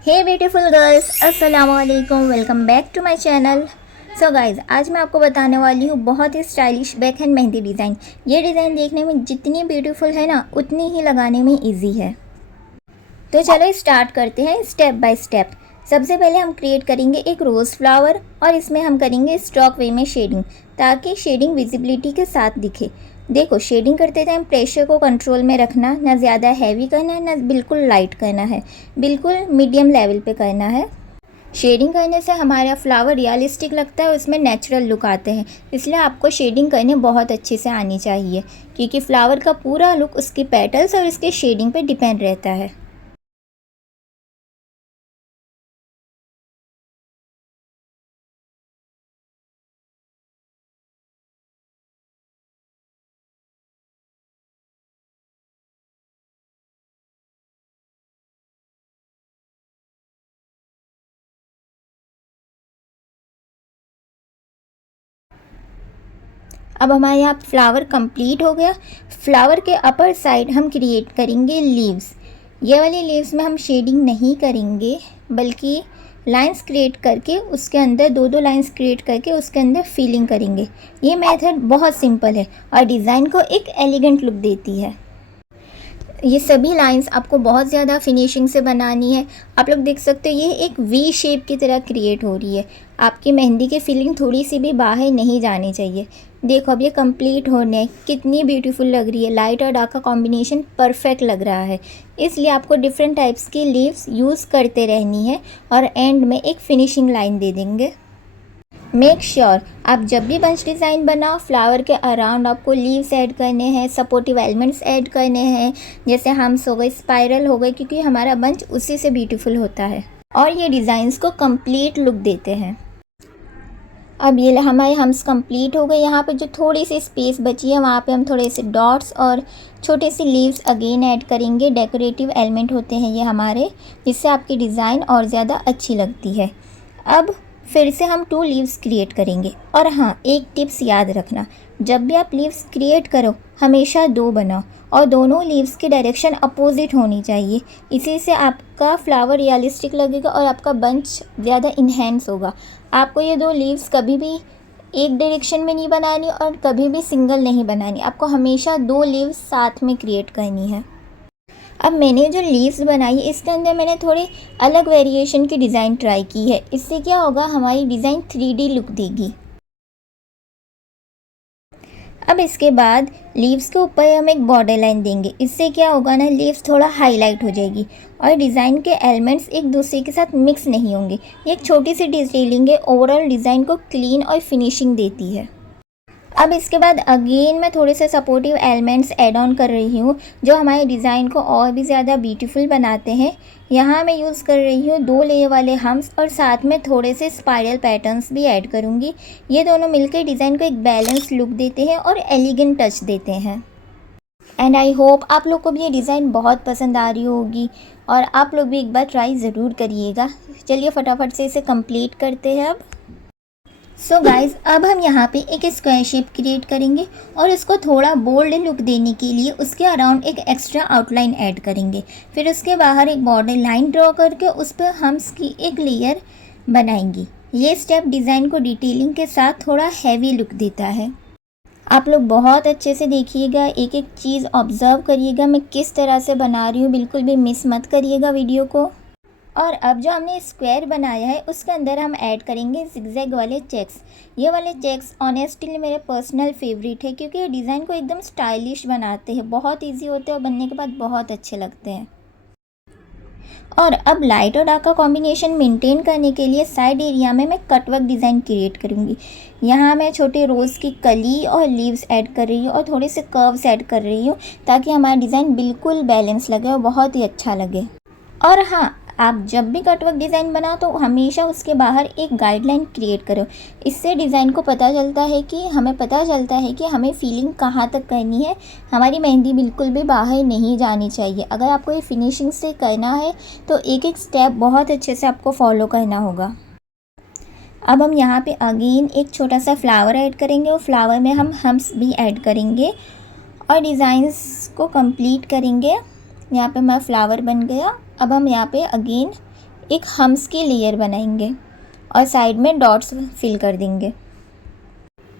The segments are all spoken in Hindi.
हे ब्यूटीफुल गर्ल्स, अस्सलाम वालेकुम। Welcome back to my channel. So guys, आज मैं आपको बताने वाली हूँ बहुत ही stylish back hand mehndi design. ये डिज़ाइन देखने में जितनी ब्यूटीफुल है ना, उतनी ही लगाने में इजी है। तो चलो स्टार्ट करते हैं स्टेप बाय स्टेप। सबसे पहले हम क्रिएट करेंगे एक रोज़ फ्लावर और इसमें हम करेंगे स्ट्रोक वे में शेडिंग, ताकि शेडिंग विजिबिलिटी के साथ दिखे। देखो, शेडिंग करते टाइम प्रेशर को कंट्रोल में रखना, ना ज़्यादा हैवी करना है ना बिल्कुल लाइट करना है, बिल्कुल मीडियम लेवल पे करना है। शेडिंग करने से हमारा फ्लावर रियलिस्टिक लगता है, उसमें नेचुरल लुक आते हैं। इसलिए आपको शेडिंग करने बहुत अच्छे से आनी चाहिए, क्योंकि फ्लावर का पूरा लुक उसकी पेटल्स और उसके शेडिंग पे डिपेंड रहता है। अब हमारे यहाँ फ्लावर कंप्लीट हो गया। फ्लावर के अपर साइड हम क्रिएट करेंगे लीव्स। ये वाली लीव्स में हम शेडिंग नहीं करेंगे, बल्कि लाइंस क्रिएट करके उसके अंदर दो दो लाइंस क्रिएट करके उसके अंदर फिलिंग करेंगे। ये मेथड बहुत सिंपल है और डिज़ाइन को एक एलिगेंट लुक देती है। ये सभी लाइंस आपको बहुत ज़्यादा फिनिशिंग से बनानी है। आप लोग देख सकते हो ये एक वी शेप की तरह क्रिएट हो रही है। आपकी मेहंदी की फिलिंग थोड़ी सी भी बाहर नहीं जानी चाहिए। देखो, अब ये कंप्लीट होने कितनी ब्यूटीफुल लग रही है। लाइट और डार्क का कॉम्बिनेशन परफेक्ट लग रहा है। इसलिए आपको डिफरेंट टाइप्स की लीव्स यूज़ करते रहनी है और एंड में एक फिनिशिंग लाइन दे देंगे। मेक श्योर आप जब भी बंच डिज़ाइन बनाओ, फ्लावर के अराउंड आपको लीव्स ऐड करने हैं, सपोर्टिव एलिमेंट्स ऐड करने हैं, जैसे हम्स हो गए, स्पाइरल हो गए, क्योंकि हमारा बंच उसी से ब्यूटीफुल होता है और ये डिज़ाइंस को कंप्लीट लुक देते हैं। अब ये हमारे हम्स कंप्लीट हो गए। यहाँ पे जो थोड़ी सी स्पेस बची है, वहाँ पे हम थोड़े से डॉट्स और छोटे से लीव्स अगेन ऐड करेंगे। डेकोरेटिव एलिमेंट होते हैं ये हमारे, जिससे आपकी डिज़ाइन और ज़्यादा अच्छी लगती है। अब फिर से हम 2 लीव्स क्रिएट करेंगे। और हाँ, एक टिप्स याद रखना, जब भी आप लीव्स क्रिएट करो हमेशा 2 बनाओ और दोनों लीव्स की डायरेक्शन अपोजिट होनी चाहिए। इसी से आपका फ्लावर रियलिस्टिक लगेगा और आपका बंच ज़्यादा इन्हेंस होगा। आपको ये 2 लीव्स कभी भी एक डायरेक्शन में नहीं बनानी और कभी भी सिंगल नहीं बनानी। आपको हमेशा 2 लीव्स साथ में क्रिएट करनी है। अब मैंने जो लीव्स बनाई इसके अंदर मैंने थोड़ी अलग वेरिएशन की डिज़ाइन ट्राई की है। इससे क्या होगा, हमारी डिज़ाइन 3D लुक देगी। अब इसके बाद लीव्स के ऊपर हम एक बॉर्डर लाइन देंगे। इससे क्या होगा ना, लीव्स थोड़ा हाईलाइट हो जाएगी और डिज़ाइन के एलिमेंट्स एक दूसरे के साथ मिक्स नहीं होंगे। ये एक छोटी सी डिटेलिंग है, ओवरऑल डिज़ाइन को क्लीन और फिनिशिंग देती है। अब इसके बाद अगेन मैं थोड़े से सपोर्टिव एलिमेंट्स ऐड ऑन कर रही हूँ, जो हमारे डिज़ाइन को और भी ज़्यादा ब्यूटीफुल बनाते हैं। यहाँ मैं यूज़ कर रही हूँ 2 लेयर वाले हम्स और साथ में थोड़े से स्पाइरल पैटर्न्स भी ऐड करूँगी। ये दोनों मिलकर डिज़ाइन को एक बैलेंस लुक देते हैं और एलिगेंट टच देते हैं। एंड आई होप आप लोग को भी ये डिज़ाइन बहुत पसंद आ रही होगी और आप लोग भी एक बार ट्राई ज़रूर करिएगा। चलिए फटाफट से इसे कंप्लीट करते हैं। अब सो गाइज़, अब हम यहाँ पे एक स्क्वायर शेप क्रिएट करेंगे और इसको थोड़ा बोल्ड लुक देने के लिए उसके अराउंड एक एक्स्ट्रा आउटलाइन ऐड करेंगे। फिर उसके बाहर एक बॉर्डर लाइन ड्रॉ करके उस पर हम्स की एक लेयर बनाएंगी। ये स्टेप डिज़ाइन को डिटेलिंग के साथ थोड़ा हैवी लुक देता है। आप लोग बहुत अच्छे से देखिएगा, एक एक चीज़ ऑब्ज़र्व करिएगा मैं किस तरह से बना रही हूँ। बिल्कुल भी मिस मत करिएगा वीडियो को। और अब जो हमने स्क्वायर बनाया है उसके अंदर हम ऐड करेंगे जिगजैग वाले चेक्स। ये वाले चेक्स ऑनेस्टली मेरे पर्सनल फेवरेट है, क्योंकि ये डिज़ाइन को एकदम स्टाइलिश बनाते हैं। बहुत इजी होते हैं और बनने के बाद बहुत अच्छे लगते हैं। और अब लाइट और डार्क का कॉम्बिनेशन मेंटेन करने के लिए साइड एरिया में मैं कटवर्क डिज़ाइन क्रिएट करूँगी। यहाँ मैं छोटे रोज़ की कली और लीव्स ऐड कर रही हूँ और थोड़े से कर्व्स ऐड कर रही हूँ, ताकि हमारा डिज़ाइन बिल्कुल बैलेंस लगे और बहुत ही अच्छा लगे। और हाँ, आप जब भी कटवर्क डिज़ाइन बनाओ तो हमेशा उसके बाहर एक गाइडलाइन क्रिएट करो। इससे डिज़ाइन को पता चलता है कि हमें फीलिंग कहाँ तक करनी है। हमारी मेहंदी बिल्कुल भी बाहर नहीं जानी चाहिए। अगर आपको ये फिनिशिंग से करना है तो एक एक स्टेप बहुत अच्छे से आपको फॉलो करना होगा। अब हम यहाँ पे अगेन एक छोटा सा फ्लावर ऐड करेंगे और फ्लावर में हम हम्स भी ऐड करेंगे और डिज़ाइंस को कंप्लीट करेंगे। यहाँ पे हमारा फ्लावर बन गया। अब हम यहाँ पे अगेन एक हम्स की लेयर बनाएंगे और साइड में डॉट्स फिल कर देंगे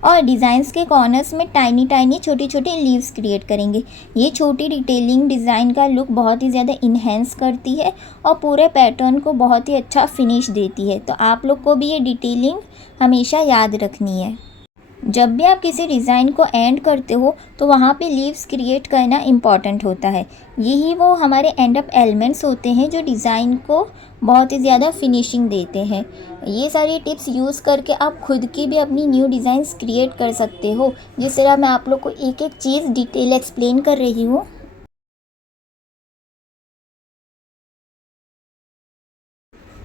और डिज़ाइंस के कॉर्नर्स में टाइनी टाइनी छोटी छोटी लीव्स क्रिएट करेंगे। ये छोटी डिटेलिंग डिज़ाइन का लुक बहुत ही ज़्यादा इन्हेंस करती है और पूरे पैटर्न को बहुत ही अच्छा फिनिश देती है। तो आप लोग को भी ये डिटेलिंग हमेशा याद रखनी है। जब भी आप किसी डिज़ाइन को एंड करते हो तो वहाँ पे लीव्स क्रिएट करना इम्पॉर्टेंट होता है। यही वो हमारे एंड अप एलिमेंट्स होते हैं जो डिज़ाइन को बहुत ही ज़्यादा फिनिशिंग देते हैं। ये सारी टिप्स यूज़ करके आप खुद की भी अपनी न्यू डिज़ाइंस क्रिएट कर सकते हो। जिस तरह मैं आप लोग को एक एक चीज़ डिटेल एक्सप्लेन कर रही हूँ।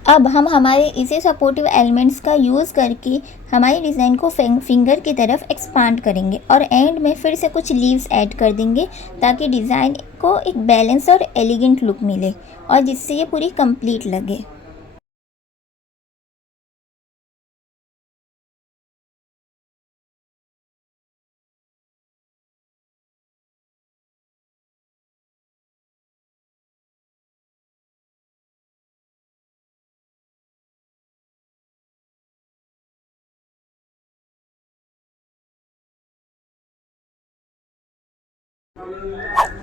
अब हम हमारे इसी सपोर्टिव एलिमेंट्स का यूज़ करके हमारी डिज़ाइन को फिंगर की तरफ एक्सपांड करेंगे और एंड में फिर से कुछ लीव्स ऐड कर देंगे ताकि डिज़ाइन को एक बैलेंस और एलिगेंट लुक मिले और जिससे ये पूरी कंप्लीट लगे।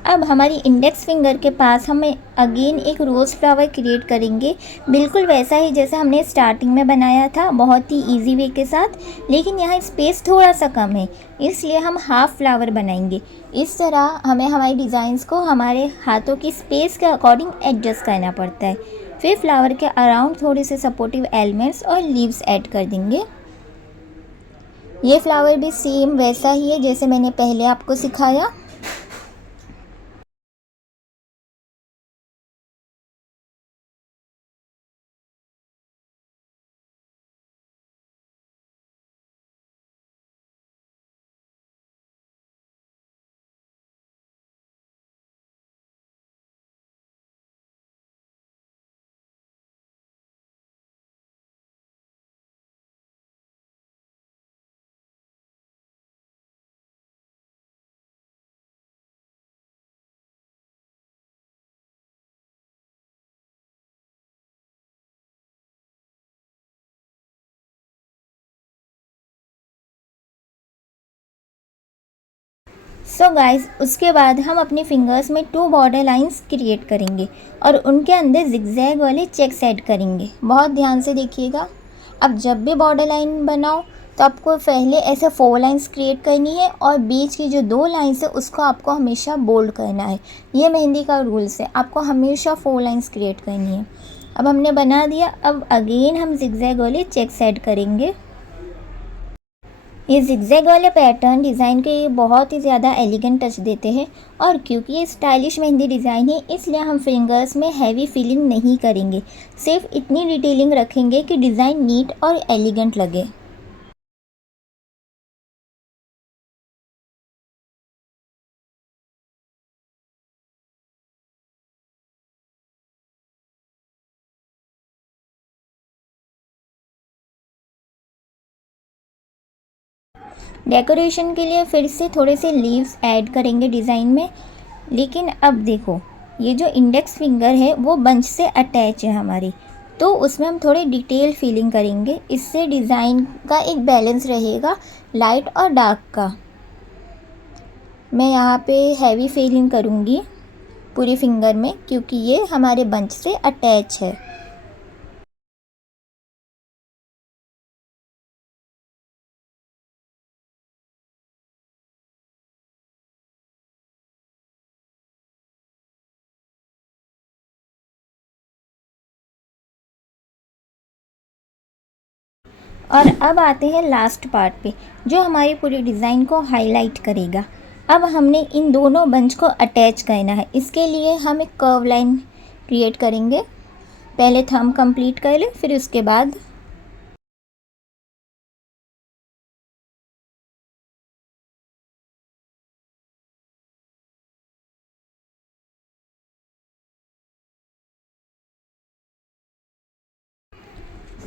अब हमारी इंडेक्स फिंगर के पास हमें अगेन एक रोज़ फ्लावर क्रिएट करेंगे, बिल्कुल वैसा ही जैसा हमने स्टार्टिंग में बनाया था, बहुत ही इजी वे के साथ। लेकिन यहाँ स्पेस थोड़ा सा कम है, इसलिए हम हाफ़ फ्लावर बनाएंगे। इस तरह हमें हमारी डिज़ाइंस को हमारे हाथों की स्पेस के अकॉर्डिंग एडजस्ट करना पड़ता है। फिर फ्लावर के अराउंड थोड़े से सपोर्टिव एलिमेंट्स और लीव्स ऐड कर देंगे। ये फ्लावर भी सेम वैसा ही है जैसे मैंने पहले आपको सिखाया। सो गाइस, उसके बाद हम अपने फिंगर्स में 2 बॉर्डर लाइंस क्रिएट करेंगे और उनके अंदर जिगजैग वाले चेक्स ऐड करेंगे। बहुत ध्यान से देखिएगा। अब जब भी बॉर्डर लाइन बनाओ तो आपको पहले ऐसे 4 लाइंस क्रिएट करनी है और बीच की जो 2 लाइंस है उसको आपको हमेशा बोल्ड करना है। ये मेहंदी का रूल्स है, आपको हमेशा 4 लाइंस क्रिएट करनी है। अब हमने बना दिया। अब अगेन हम जिगजैग वाले चेक्स ऐड करेंगे। ये जिगजैग वाले पैटर्न डिज़ाइन के बहुत ही ज़्यादा एलिगेंट टच देते हैं और क्योंकि ये स्टाइलिश मेहंदी डिज़ाइन है इसलिए हम फिंगर्स में हैवी फीलिंग नहीं करेंगे, सिर्फ इतनी डिटेलिंग रखेंगे कि डिज़ाइन नीट और एलिगेंट लगे। डेकोरेशन के लिए फिर से थोड़े से लीव्स ऐड करेंगे डिज़ाइन में। लेकिन अब देखो, ये जो इंडेक्स फिंगर है वो बंच से अटैच है हमारी, तो उसमें हम थोड़ी डिटेल फीलिंग करेंगे। इससे डिज़ाइन का एक बैलेंस रहेगा लाइट और डार्क का। मैं यहाँ पे हैवी फीलिंग करूँगी पूरी फिंगर में क्योंकि ये हमारे बंच से अटैच है। और अब आते हैं लास्ट पार्ट पे जो हमारी पूरी डिज़ाइन को हाईलाइट करेगा। अब हमने इन दोनों बंच को अटैच करना है। इसके लिए हम एक कर्व लाइन क्रिएट करेंगे। पहले थंब कंप्लीट कर ले, फिर उसके बाद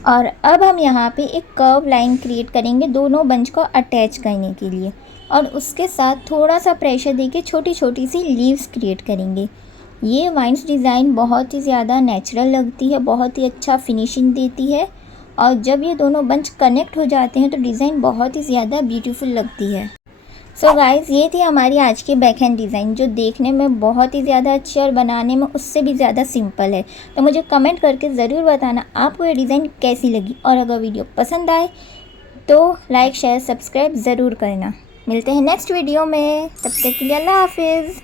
और अब हम यहाँ पे एक कर्व लाइन क्रिएट करेंगे दोनों बंच को अटैच करने के लिए और उसके साथ थोड़ा सा प्रेशर देके छोटी छोटी सी लीव्स क्रिएट करेंगे। ये वाइन्स डिज़ाइन बहुत ही ज़्यादा नेचुरल लगती है, बहुत ही अच्छा फिनिशिंग देती है और जब ये दोनों बंच कनेक्ट हो जाते हैं तो डिज़ाइन बहुत ही ज़्यादा ब्यूटीफुल लगती है। सो गाइज़, ये थी हमारी आज की बैक हैंड डिज़ाइन जो देखने में बहुत ही ज़्यादा अच्छी और बनाने में उससे भी ज़्यादा सिंपल है। तो मुझे कमेंट करके ज़रूर बताना आपको ये डिज़ाइन कैसी लगी और अगर वीडियो पसंद आए तो लाइक शेयर सब्सक्राइब ज़रूर करना। मिलते हैं नेक्स्ट वीडियो में, तब तक के लिए अल्लाह हाफिज़।